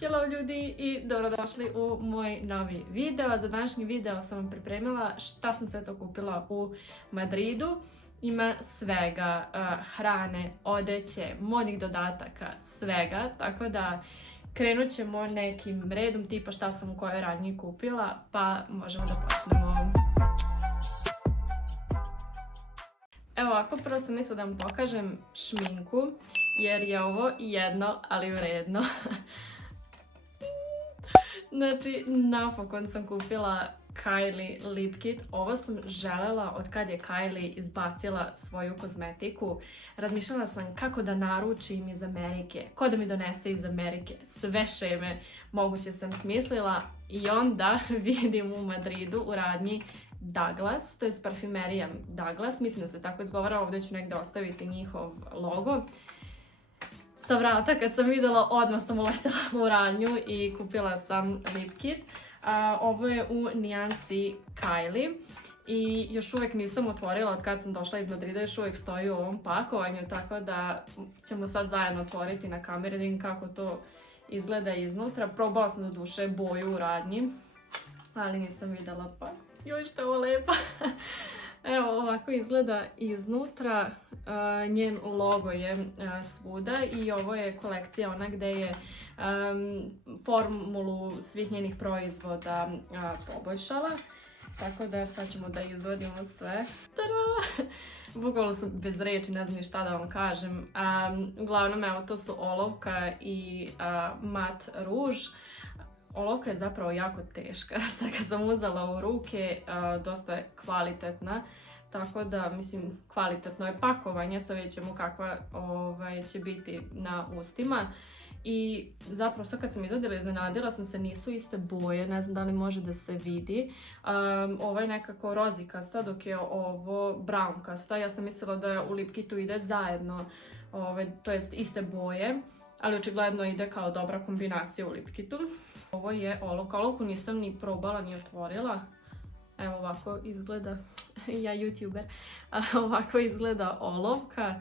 Hello ljudi i dobrodošli u moj novi video. Za današnji video sam vam pripremila šta sam sve to kupila u Madridu. Ima svega, hrane, odeće, modnih dodataka, svega. Tako da krenut ćemo nekim redom tipa šta sam u kojoj radnji kupila, pa možemo da počnemo. Evo ovako, prvo sam mislila da vam pokažem šminku, jer je ovo jedno, ali vredno. Znači, napokon sam kupila Kylie Lip Kit. Ovo sam želela od kad je Kylie izbacila svoju kozmetiku. Razmišljala sam kako da naručim iz Amerike, ko da mi donese iz Amerike. Sve šeme moguće sam smislila i onda vidim u Madridu u radnji Douglas, to je parfumerija Douglas, mislim da se tako izgovara, ovdje ću negdje ostaviti njihov logo. Sa vrata kad sam vidjela, odmah sam uletela u radnju i kupila sam Lip Kit. Ovo je u nijansi Kylie i još uvijek nisam otvorila od kad sam došla iz Madrida, još uvijek stoji u ovom pakovanju, tako da ćemo sad zajedno otvoriti na kameri da vidim kako to izgleda iznutra. Probala sam do duše boju u radnji, ali nisam vidjela pa. Joj, što je ovo lepa! Evo, ovako izgleda iznutra, njen logo je svuda i ovo je kolekcija ona gdje je formulu svih njenih proizvoda poboljšala. Tako da sad ćemo da izvadimo sve. Tada! Bukvalno sam bez reči, ne znam ni šta da vam kažem. Uglavnom, evo, to su olovka i mat ruž. Olovka je zapravo jako teška, sad kad sam uzela u ruke, dosta je kvalitetna, tako da, mislim, kvalitetno je pakovanje, sad vidjet ćemo kakva će biti na ustima. I zapravo sad kad sam izvadila, iznenadila sam se, nisu iste boje, ne znam da li može da se vidi. Ovo je nekako rozikasta, dok je ovo brownkasta. Ja sam mislila da u Lip Kitu ide zajedno, to jest iste boje, ali očigledno ide kao dobra kombinacija u Lip Kitu. Ovo je olovka, olovku nisam ni probala ni otvorila. Evo ovako izgleda, ja youtuber, ovako izgleda olovka.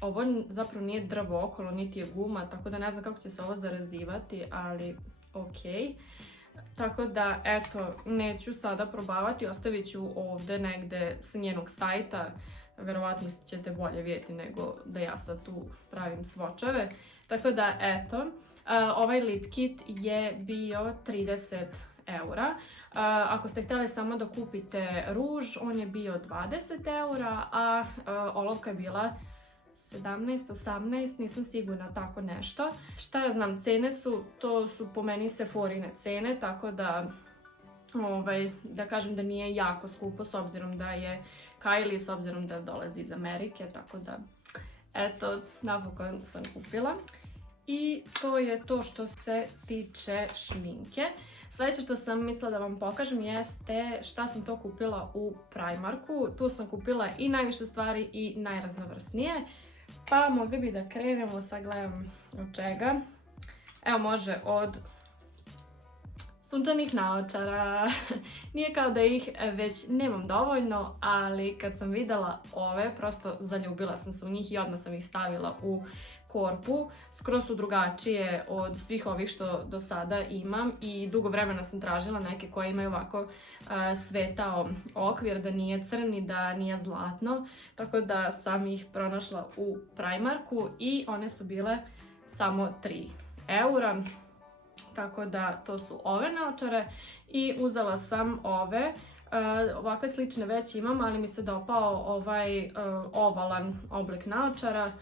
Ovo zapravo nije drvo okolo, niti je guma, tako da ne znam kako će se ovo zarazivati, ali ok. Tako da, eto, neću sada probavati, ostavit ću ovdje negdje sa njenog sajta. Verovatno ćete bolje vidjeti nego da ja sad tu pravim svočeve. Tako da, eto, ovaj Lip Kit je bio 30 eura. Ako ste htjeli samo da kupite ruž, on je bio 20 eura, a olovka je bila 17, 18, nisam sigurna, tako nešto. Šta ja znam, cene su, to su po meni Sephorine cene, tako da da kažem da nije jako skupo s obzirom da je Kylie, s obzirom da dolazi iz Amerike, tako da eto, napokon sam kupila. I to je to što se tiče šminke. Sljedeće što sam mislila da vam pokažem jeste šta sam to kupila u Primarku. Tu sam kupila i najviše stvari i najraznovrsnije. Pa mogli bi da krenemo, sad gledam od čega. Evo, može od sunčanih naočara. Nije kao da ih već nemam dovoljno, ali kad sam vidjela ove, prosto zaljubila sam se u njih i odmah sam ih stavila u korpu. Skoro su drugačije od svih ovih što do sada imam i dugo vremena sam tražila neke koje imaju ovako svetao okvir, da nije crni, da nije zlatno. Tako da sam ih pronašla u Primarku i one su bile samo 3 eura. Tako da to su ove naočare i uzela sam ove. Ovakve slične već imam, ali mi se dopao ovaj ovalan oblik naočara.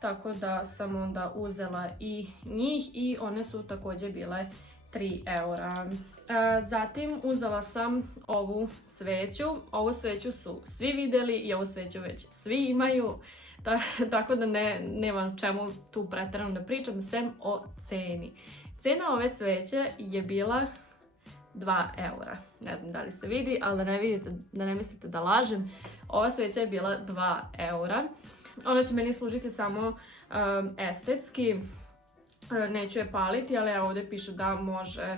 Tako da sam onda uzela i njih i one su također bile 3 eura. Zatim uzela sam ovu sveću. Ovu sveću su svi vidjeli i ovu sveću već svi imaju. Tako da nemam čemu tu pretjerano da pričam, sem o ceni. Cena ove sveće je bila 2 eura. Ne znam da li se vidi, ali da ne mislite da lažem. Ova sveća je bila 2 eura. Ona će meni služiti samo estetski. Neću je paliti, ali ovdje piše da može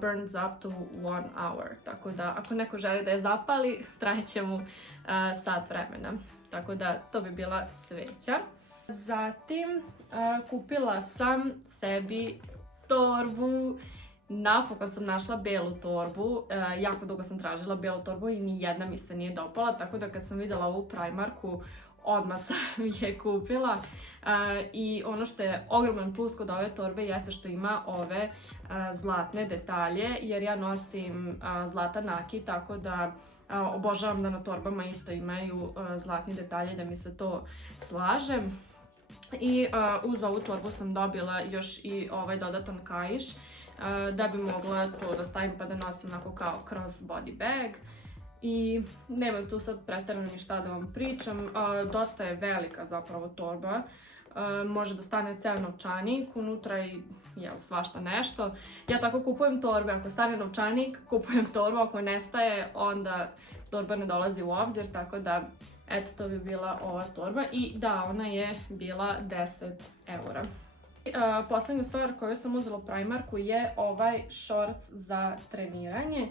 burns up to 1 hour. Tako da ako neko želi da je zapali, trajeće mu sat vremena. Tako da to bi bila sveća. Zatim kupila sam sebi torbu. Napokon sam našla belu torbu, jako dugo sam tražila belu torbu i nijedna mi se nije dopala, tako da kad sam vidjela ovu Primarku, odmah sam je kupila. I ono što je ogroman plus kod ove torbe jeste što ima ove zlatne detalje, jer ja nosim zlatan nakit, tako da obožavam da na torbama isto imaju zlatni detalje, da mi se to slaže. I uz ovu torbu sam dobila još i ovaj dodatan kaiš, da bi mogla to da stavim pa da nosim onako kao cross body bag. I nemam tu sad pretjerano ni šta da vam pričam, dosta je velika zapravo torba, može da stane ceo novčanik, unutra je svašta nešto. Ja tako kupujem torbe, ako stane novčanik, kupujem torbu, ako nestaje, onda torba ne dolazi u obzir, tako da eto, to bi bila ova torba. I da, ona je bila 10 eura. Poslednja stvar koju sam uzela u Primarku je ovaj shorts za treniranje.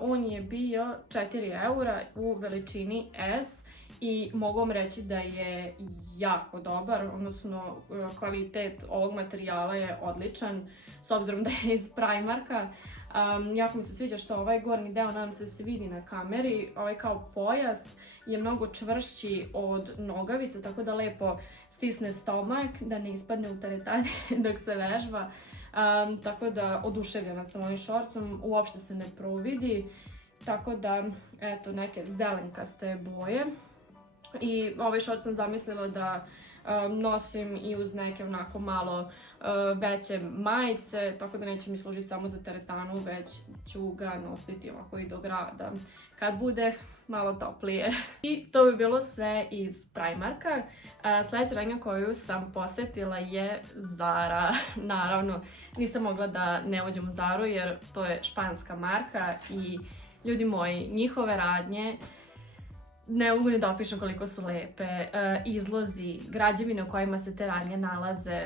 On je bio 4 eura u veličini S i mogu vam reći da je jako dobar, odnosno kvalitet ovog materijala je odličan, s obzirom da je iz Primarka. Jako mi se sviđa što ovaj gornji deo, nadam se da se vidi na kameri, ovaj kao pojas je mnogo čvršći od nogavice, tako da lepo stisne stomak, da ne ispadne u teretani dok se vežba. Tako da oduševljena sam ovim šorcom, uopšte se ne providi, tako da eto neke zelenkaste boje. I ovaj šorc sam zamislila da nosim i uz neke onako malo veće majice, tako da neće mi služiti samo za teretanu, već ću ga nositi ovako i do grada kad bude malo toplije. I to bi bilo sve iz Primarka. Sljedeća radnja koju sam posjetila je Zara. Naravno, nisam mogla da ne uđem u Zaru jer to je španska marka i ljudi moji, njihove radnje ne mogu ni da opišem koliko su lepe, izlozi, građevine u kojima se te radnje nalaze,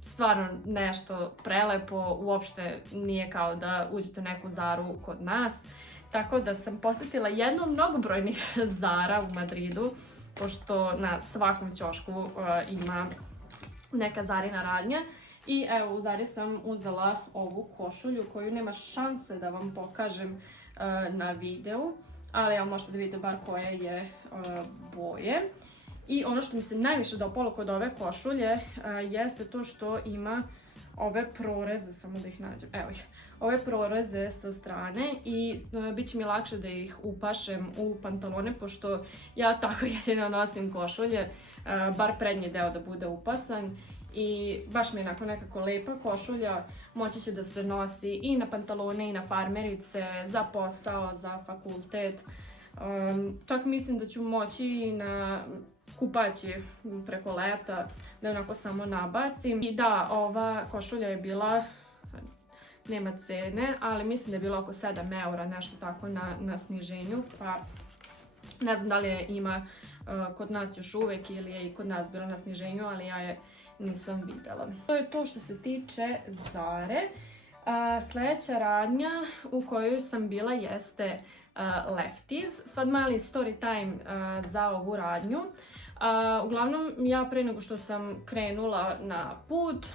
stvarno nešto prelepo, uopšte nije kao da uđete u neku Zaru kod nas. Tako da sam posjetila jednu od mnogobrojnih Zara u Madridu, pošto na svakom ćošku ima neka Zarina radnja. I evo, u Zari sam uzela ovu košulju koju nema šanse da vam pokažem na videu, ali evo možete da vidite bar koje je boje. I ono što mi se najviše dopalo kod ove košulje jeste to što ima ove proreze, samo da ih nađem, evo ih, ove proreze sa strane i bit će mi lakše da ih upašem u pantalone, pošto ja tako jedino nosim košulje, bar prednji deo da bude upasan. I baš mi je onako nekako lepa košulja, moći će da se nosi i na pantalone i na farmerice, za posao, za fakultet. Čak mislim da ću moći i na kupaći preko leta, da je onako samo nabacim. I da, ova košulja je bila, nema cene, ali mislim da je bila oko 7 eura, nešto tako na sniženju, pa ne znam da li je ima kod nas još uvek ili je i kod nas bila na sniženju, ali ja je nisam videla. To je to što se tiče Zare. Sljedeća radnja u kojoj sam bila jeste Lefties. Sad mali story time za ovu radnju. Uglavnom, ja pre nego što sam krenula na put,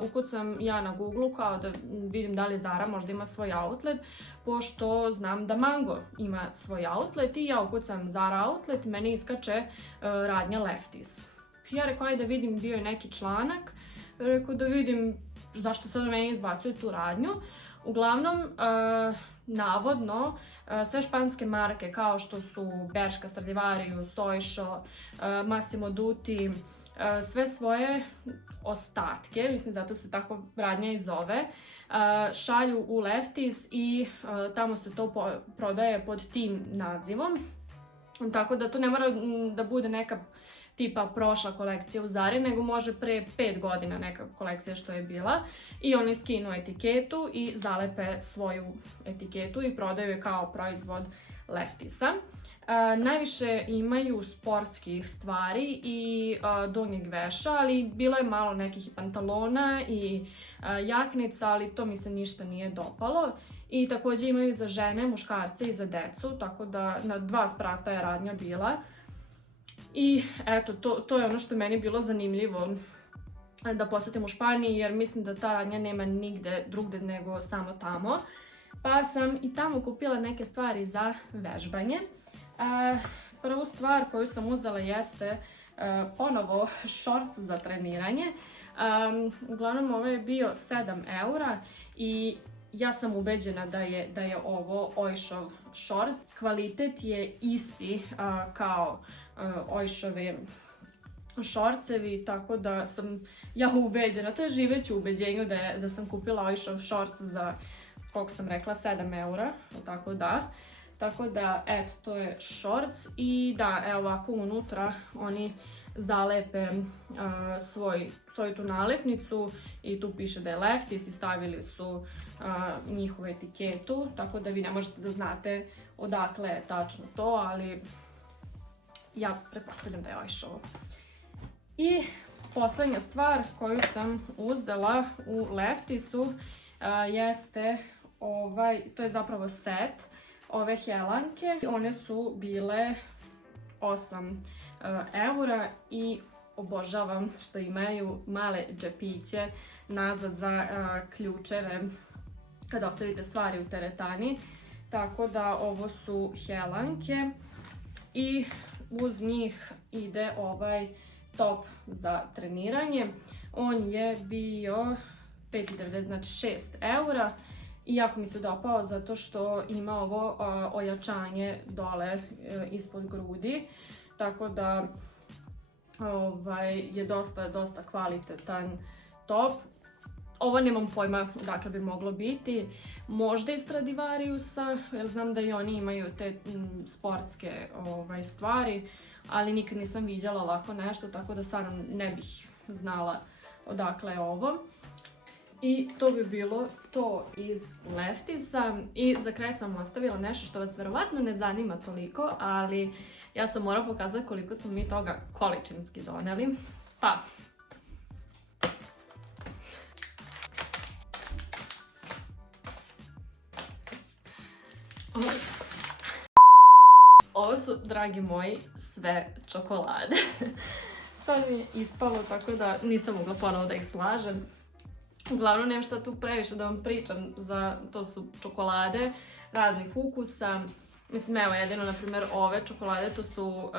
ukucam ja na Google kao da vidim da li Zara možda ima svoj outlet, pošto znam da Mango ima svoj outlet i ja ukucam Zara outlet, meni iskače radnja Lefties. Ja rekao, ajde da vidim, bio je neki članak, rekao da vidim zašto sad meni izbacuje tu radnju. Uglavnom, navodno, sve španske marke kao što su Bershka, Stradivarius, Oysho, Massimo Dutti, sve svoje ostatke, mislim zato se tako radnja i zove, šalju u Lefties i tamo se to prodaje pod tim nazivom. Tako da to ne mora da bude neka tipa prošla kolekcija u Zari, nego može pre 5 godina neka kolekcija što je bila. I oni skinu etiketu i zalepe svoju etiketu i prodaju je kao proizvod Leftiesa. Najviše imaju sportskih stvari i donjeg veša, ali bilo je malo nekih i pantalona i jaknica, ali to mi se ništa nije dopalo. I također imaju za žene, muškarce i za decu, tako da na 2 sprata je radnja bila. I eto, to je ono što je meni bilo zanimljivo da posetim u Španiji, jer mislim da ta radnja nema nigde drugde nego samo tamo. Pa sam i tamo kupila neke stvari za vežbanje. Prvu stvar koju sam uzela jeste ponovo šorc za treniranje. Uglavnom ovo je bio 7 eura i ja sam ubeđena da je ovo Oyshow šorc. Kvalitet je isti kao Oyshove šorcevi, tako da sam ja ubeđena, to je živeći u ubeđenju da sam kupila Oyshow šorc za, koliko sam rekla, 7 eura, tako da, eto, to je šorc i da, evo ovako unutra oni zalepe svoju tu nalepnicu i tu piše da je Lefties i stavili su njihovu etiketu, tako da vi ne možete da znate odakle je tačno to, ali ja pretpostavljam da je Oyshow. I poslednja stvar koju sam uzela u Leftiesu jeste to je zapravo set ove helanke. One su bile 8 eura i obožavam što imaju male džepiće nazad za ključeve kada ostavite stvari u teretani. Tako da ovo su helanke i uz njih ide ovaj top za treniranje. On je bio 5,90, znači 6 eura. I jako mi se dopao zato što ima ovo ojačanje dole ispod grudi. Tako da je dosta kvalitetan top. Ovo nemam pojma odakle bi moglo biti. Možda iz Stradivariusa, jer znam da i oni imaju te sportske stvari, ali nikad nisam viđala ovako nešto, tako da stvarno ne bih znala odakle je ovo. I to bi bilo to iz Leftiesa. I za kraj sam ostavila nešto što vas verovatno ne zanima toliko, ali ja sam morala pokazati koliko smo mi toga količinski doneli. Pa, ovo su, dragi moji, sve čokolade. Sad mi je ispalo, tako da nisam mogla ponovo da ih slažem. Uglavnom, nemam šta tu previše da vam pričam, to su čokolade raznih ukusa. Mislim, evo, jedino, na primjer, ove čokolade, to su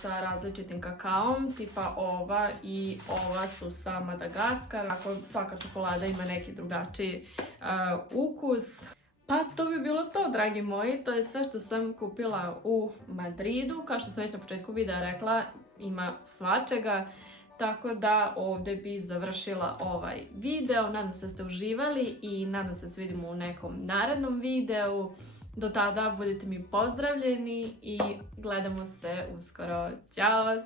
sa različitim kakaom, tipa ova i ova su sa Madagaskar. Ako svaka čokolada ima neki drugačiji ukus. Pa to bi bilo to, dragi moji, to je sve što sam kupila u Madridu. Kao što sam već na početku videa rekla, ima svačega. Tako da ovdje bi završila ovaj video. Nadam se da ste uživali i nadam se da se vidimo u nekom narednom videu. Do tada budite mi pozdravljeni i gledamo se uskoro. Ćao!